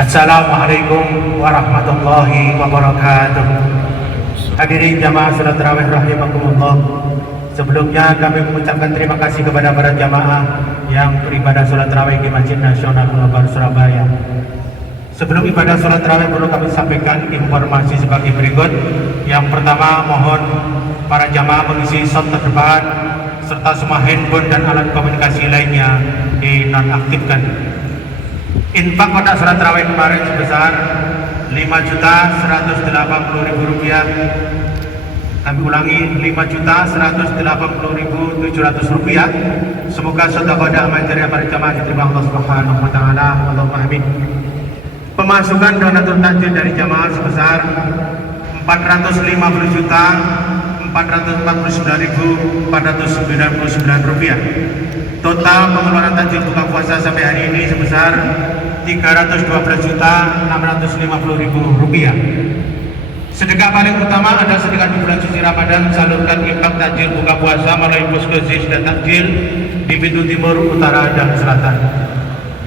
Assalamualaikum warahmatullahi wabarakatuh. Hadirin jamaah salat tarawih rahimakumullah. Sebelumnya kami mengucapkan terima kasih kepada para jamaah yang beribadah salat tarawih di Masjid Nasional Al-Akbar Surabaya. Sebelum ibadah salat tarawih perlu kami sampaikan informasi sebagai berikut. Yang pertama, mohon para jamaah mengisi slot terdepan serta semua handphone dan alat komunikasi lainnya dinonaktifkan. Infak pada salat tarawih kemarin sebesar Rp5.180.000. Kami ulangi, Rp5.180.700. Semoga sedekah dan amal jariah para jamaah diterima Allah Subhanahu wa taala. Allahumma amin. Pemasukan donatur takjil dari jamaah sebesar Rp450.449.499. Total pengeluaran takjil buka puasa sampai hari ini sebesar Rp312.650.000. Sedekah paling utama adalah sedekah di bulan suci Ramadan. Salurkan infak takjil buka puasa melalui puskesmas dan takjil di pintu timur, utara, dan selatan.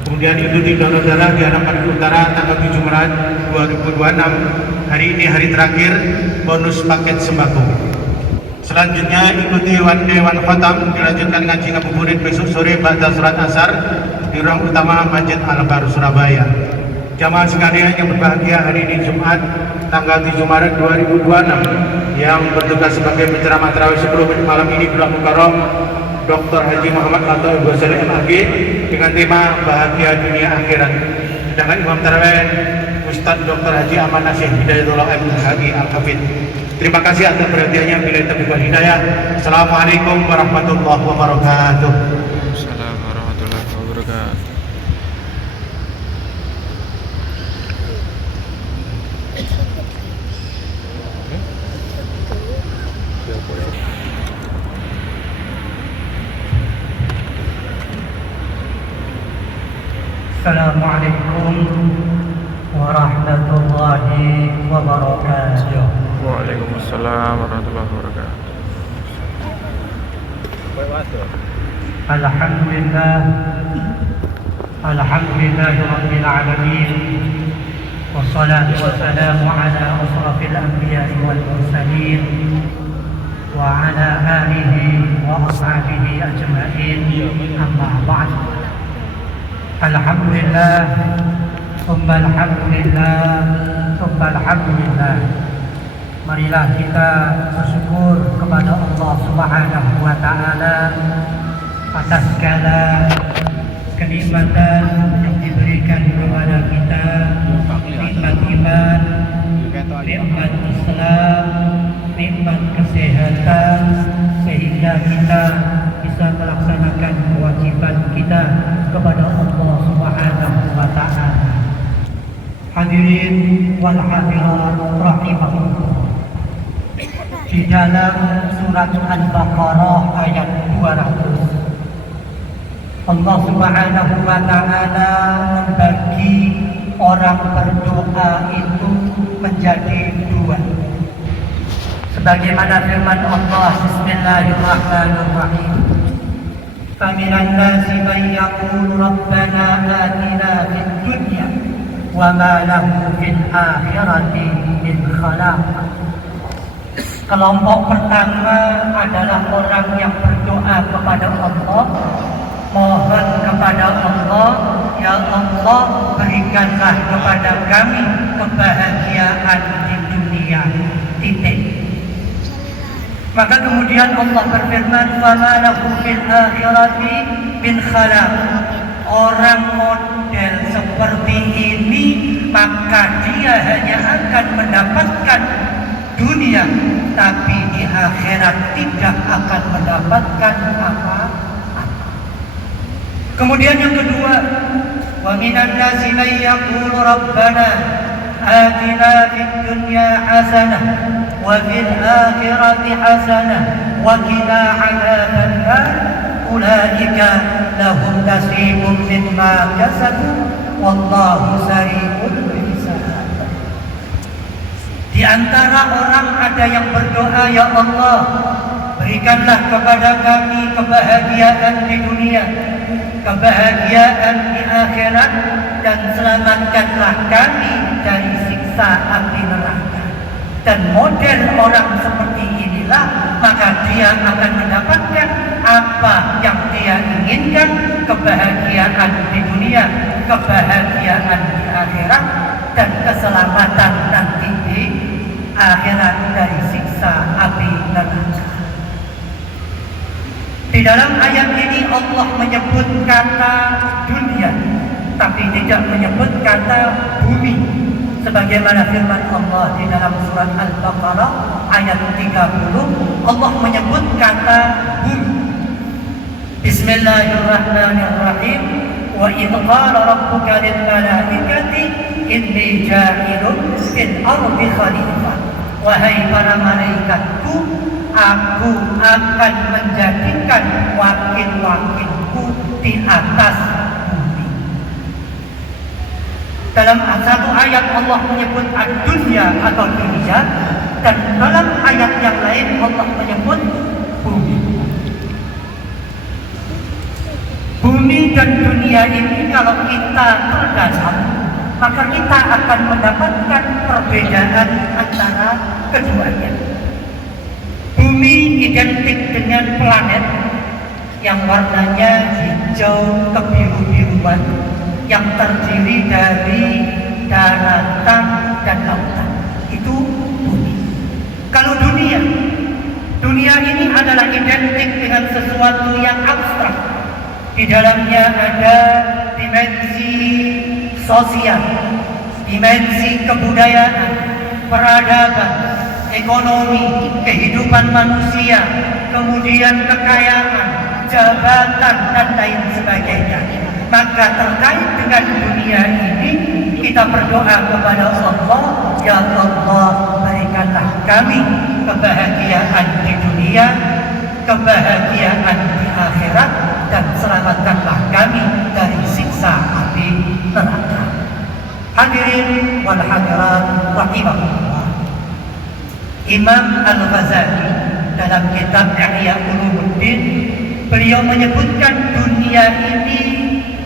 Kemudian itu di donor darah di Harapan Utara tanggal 7 Maret 2026. Hari ini hari terakhir bonus paket sembako. Selanjutnya ikuti one day one khatam, dilanjutkan ngaji ngabuburit besok sore ba'da salat asar di ruang utama Masjid Al-Akbar Surabaya. Jamaah sekalian yang berbahagia, hari ini Jumat tanggal 7 Maret 2026 yang bertugas sebagai penceramah tarawih 10 menit malam ini bulan Mukarram Dr. Haji Muhammad Lato Ibu Salim MAG dengan tema bahagia dunia akhirat. Sedangkan Imam Tarawih Ustadz Dr. Haji Aman Nasih Hidayatullah Al-Haqi Al-Hafidh. Terima kasih atas perhatiannya. Bila taufiq wal hidayah. Assalamualaikum warahmatullahi wabarakatuh. Assalamualaikum warahmatullahi wabarakatuh. Assalamualaikum warahmatullahi wabarakatuh. Waalaikumsalam warahmatullahi wabarakatuh. Alhamdulillah rabbil alamin. Wassalatu wassalamu ala asrafil anbiya'i wal mursalin wa ala alihi wa ashabihi ajma'in. Amma ba'd. Alhamdulillah, summa alhamdulillah, summa alhamdulillah. Marilah kita bersyukur kepada Allah Subhanahu wa taala atas segala kenikmatan yang diberikan kepada kita, nikmat iman, nikmat Islam, nikmat kesehatan, sehingga kita bisa melaksanakan kewajiban kita kepada Allah Subhanahu wa taala. Hadirin wal hadirat rahimakumullah. Di dalam surat Al-Baqarah ayat 200, Allah Subhanahu wa taala membagi orang berdoa itu menjadi dua. Sebagaimana firman Allah, Bismillahirrahmanirrahim. Faminan nasi man yaqulu rabbana atina fid dunya wa ma lahu fil akhirati min khalaq. Kelompok pertama adalah orang yang berdoa kepada Allah, mohon kepada Allah, ya Allah berikanlah kepada kami kebahagiaan di dunia. Titik. Maka kemudian Allah berfirman, "Fama lahu fil akhirati min khalaq." Orang model seperti ini maka dia hanya akan mendapatkan dunia, tapi di akhirat tidak akan mendapatkan apa-apa. Kemudian yang kedua, wa minan nasi man yaqulu rabbana atina fid dunya hasanah wa fil akhirati hasanah wa qina adzabannar. Ulaika lahum nasibun mimma kasabu wallahu sari'ul hisab. Di antara orang ada yang berdoa, ya Allah berikanlah kepada kami kebahagiaan di dunia, kebahagiaan di akhirat, dan selamatkanlah kami dari siksa api neraka. Dan model orang seperti inilah, maka dia akan mendapatkan apa yang dia inginkan, kebahagiaan di dunia, kebahagiaan di akhirat, dan keselamatan nanti di akhirat dari siksa api neraka. Di dalam ayat ini Allah menyebut kata dunia, tapi tidak menyebut kata bumi. Sebagaimana firman Allah di dalam surat Al-Baqarah ayat 30, Allah menyebut kata bumi. Bismillahirrahmanirrahim. Wa idh qala rabbuka lil malaikati inni ja'ilun fil ardi khalifah. Wahai para malaikatku, aku akan menjadikan wakil-wakilku di atas bumi. Dalam satu ayat Allah menyebut ad-dunya atau dunia, dan dalam ayat yang lain Allah menyebut bumi. Bumi dan dunia ini kalau kita terdalam, maka kita akan mendapatkan perbedaan antara keduanya. Bumi identik dengan planet yang warnanya hijau kebiru-biruan, yang terdiri dari daratan dan lautan. Itu bumi. Kalau dunia ini adalah identik dengan sesuatu yang abstrak. Di dalamnya ada dimensi sosial, dimensi kebudayaan, peradaban, ekonomi, kehidupan manusia, kemudian kekayaan, jabatan, dan lain sebagainya. Maka terkait dengan dunia ini, kita berdoa kepada Allah, ya Allah, berikanlah kami kebahagiaan di dunia, kebahagiaan di akhirat, dan selamatkanlah kami dari siksa api neraka. Hadirin wal hadirat rahimahullah. Imam Al-Ghazali dalam kitab Ihya Ulumuddin, beliau menyebutkan dunia ini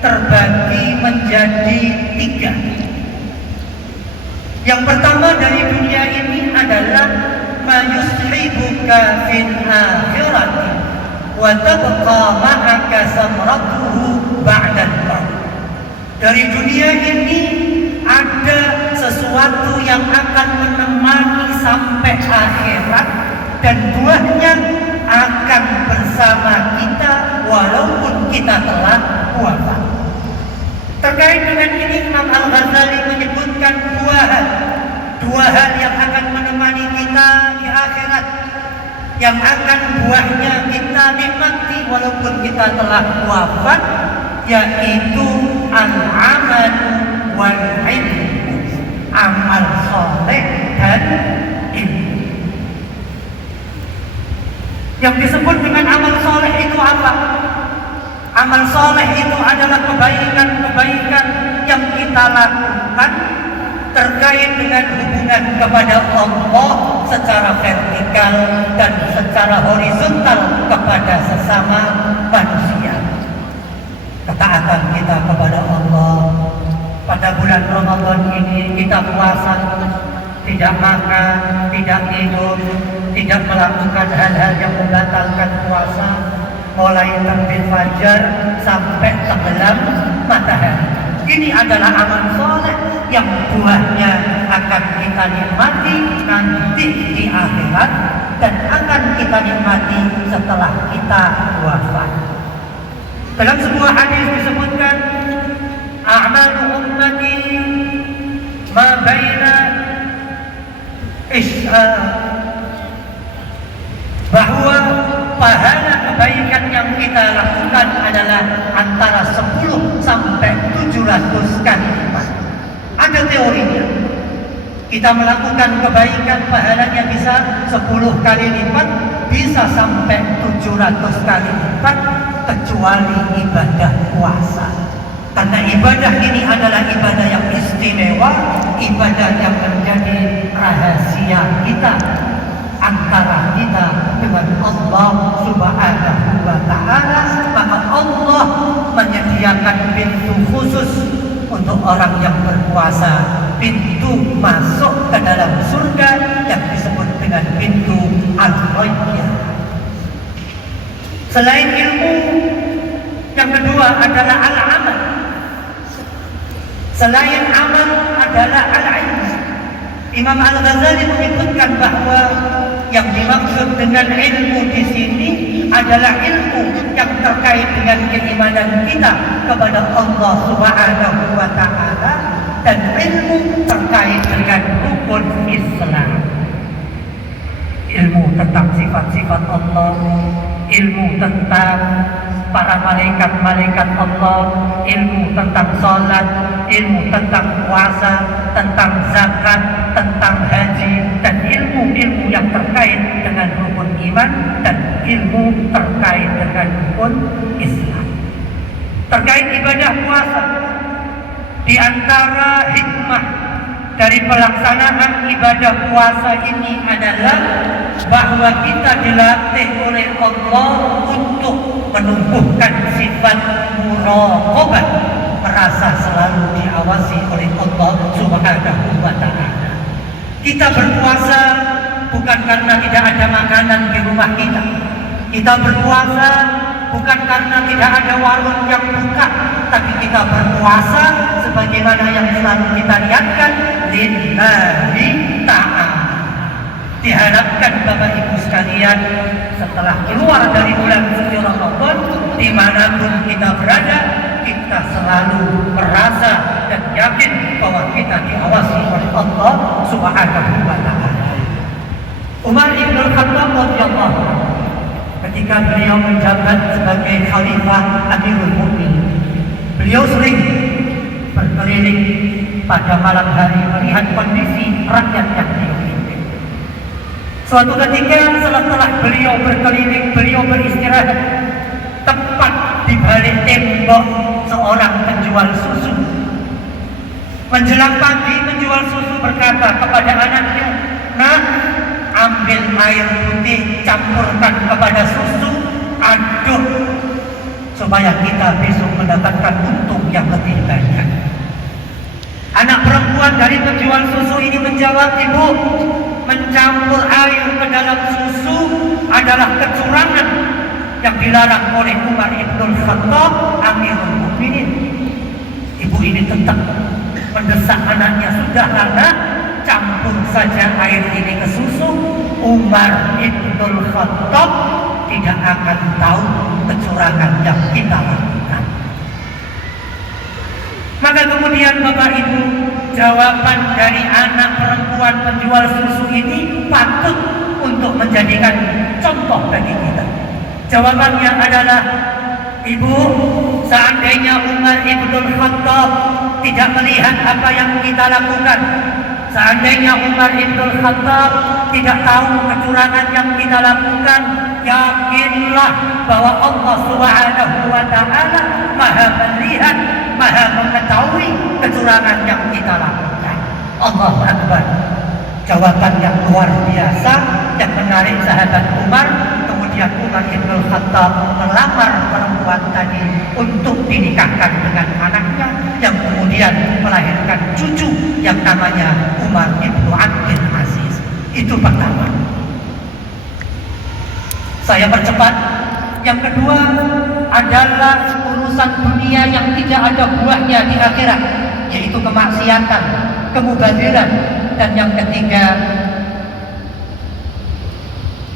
terbagi menjadi 3. Yang pertama dari dunia ini adalah ma yushibuka fil akhirati wa tabqa ma'aka samratuhu ba'dal maut. Dari dunia ini ada sesuatu yang akan menemani sampai akhirat, dan buahnya akan bersama kita walaupun kita telah wafat. Terkait dengan ini Imam Al-Ghazali menyebutkan dua hal yang akan menemani kita di akhirat, yang akan buahnya kita nikmati walaupun kita telah wafat, yaitu al-amal wal ilmu, amal soleh dan ilmu. Yang disebut dengan amal soleh itu apa? Amal soleh itu adalah kebaikan-kebaikan yang kita lakukan terkait dengan hubungan kepada Allah secara vertikal dan secara horizontal kepada sesama manusia. Ketaatan kita kepada Allah. Pada bulan Ramadan ini kita puasa, tidak makan, tidak minum, tidak melakukan hal-hal yang membatalkan puasa, mulai terbit fajar sampai tenggelam matahari. Ini adalah amal soleh yang buahnya akan kita nikmati nanti di akhirat, dan akan kita nikmati setelah kita wafat. Dalam sebuah hadis disebutkan, a'malu ummati ma baina bahwa pahala kebaikan yang kita lakukan adalah antara 10 sampai 700 kali lipat. Ada teorinya. Kita melakukan kebaikan, pahalanya bisa 10 kali lipat, bisa sampai 700 kali lipat, kecuali ibadah puasa. Karena ibadah ini adalah ibadah yang istimewa, ibadah yang menjadi rahasia kita, antara kita dengan Allah Subhanahu wa ta'ala. Maka Allah menyediakan sediakan pintu khusus untuk orang yang berpuasa, pintu masuk ke dalam surga yang disebut dengan pintu Al-Rayyan. Selain ilmu, yang kedua adalah al-amal. Selain amal adalah al-ilm. Imam Al-Ghazali menyebutkan bahwa yang dimaksud dengan ilmu di sini adalah ilmu yang terkait dengan keimanan kita kepada Allah Subhanahu wa taala dan ilmu terkait dengan rukun Islam. Ilmu tentang sifat-sifat Allah, ilmu tentang para malaikat-malaikat Allah, ilmu tentang sholat, ilmu tentang puasa, tentang zakat, tentang haji, dan ilmu-ilmu yang terkait dengan rukun iman dan ilmu terkait dengan rukun Islam. Terkait ibadah puasa, di antara hikmah dari pelaksanaan ibadah puasa ini adalah bahwa kita dilatih oleh Allah untuk menumbuhkan sifat muraqabah, merasa selalu diawasi oleh Allah Subhanahu wa taala. Kita berpuasa bukan karena tidak ada makanan di rumah kita. Kita berpuasa bukan karena tidak ada warung yang buka, tapi kita berpuasa sebagaimana yang selalu kita lihatkan, lillahi ta'ala. Diharapkan Bapak Ibu sekalian, setelah keluar dari bulan suci Ramadan, dimanapun kita berada, kita selalu merasa dan yakin bahwa kita diawasi oleh Allah Subhanahu wa taala. Umar ibn Khattab radhiyallahu anhu, ketika beliau menjabat sebagai Khalifah Amirul Mukminin, beliau sering berkeliling pada malam hari melihat kondisi rakyat yang dia pimpin. Suatu ketika setelah beliau berkeliling, beliau beristirahat tepat di balik tembok seorang penjual susu. Menjelang pagi, penjual susu berkata kepada anaknya, "Nak, ambil air putih, campurkan kepada susu, aduk supaya kita besok mendapatkan untung yang lebih banyak." Anak perempuan dari penjual susu ini menjawab, "Ibu, mencampur air ke dalam susu adalah kecurangan yang dilarang oleh Umar ibn Khattab, Amirul Mukminin." Ibu ini tetap mendesak anaknya, "Sudah anak, campur saja air ini ke susu." Umar ibn Khattab tidak akan tahu kecurangan yang kita lakukan. Maka kemudian Bapak Ibu, jawaban dari anak perempuan penjual susu ini patut untuk menjadikan contoh bagi kita. Jawabannya adalah, "Ibu, seandainya Umar ibn Khattab tidak melihat apa yang kita lakukan, seandainya Umar ibn Khattab tidak tahu kecurangan yang kita lakukan, yakinlah bahwa Allah Subhanahu wa taala Maha melihat, Maha mengetahui kecurangan yang kita lakukan." Allahu Akbar. Jawaban yang luar biasa yang menarik sahabat Umar. Kemudian Umar ibn Khattab melamar perempuan tadi untuk dinikahkan dengan anaknya, yang kemudian melahirkan cucu yang namanya Umar ibn Abdul Aziz. Itu pertama. Saya percepat. Yang kedua adalah urusan dunia yang tidak ada buahnya di akhirat, yaitu kemaksiatan, kemubaziran. Dan yang ketiga,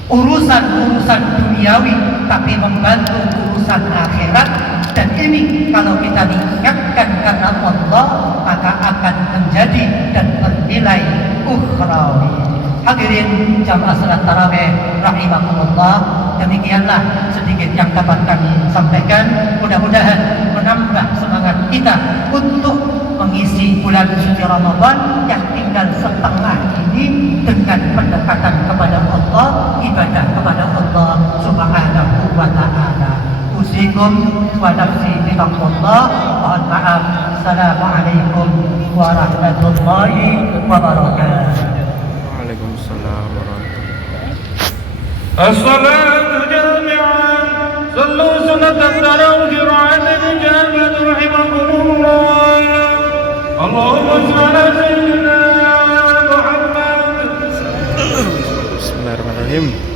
urusan-urusan duniawi tapi membantu urusan akhirat. Dan ini kalau kita diingatkan karena Allah, maka akan menjadi dan bernilai ukhrawi. Hadirin jamaah salat tarawih rahimakumullah, demikianlah sedikit yang dapat kami sampaikan. Mudah-mudahan menambah semangat kita untuk mengisi bulan suci Ramadan yang tinggal setengah ini dengan pendekatan kepada Allah, ibadah kepada Allah Subhanahu wa taala. Usikum wa nafsi bitaqwallah. Mohon maaf. Assalamualaikum warahmatullahi wabarakatuh. Waalaikumsalam warahmatullahi wabarakatuh. الصلاة جامعة صلوا سنة التراويح رعاة الإجابة Allahumma shalli ala sayyidina Muhammad. Bismillahirrahmanirrahim.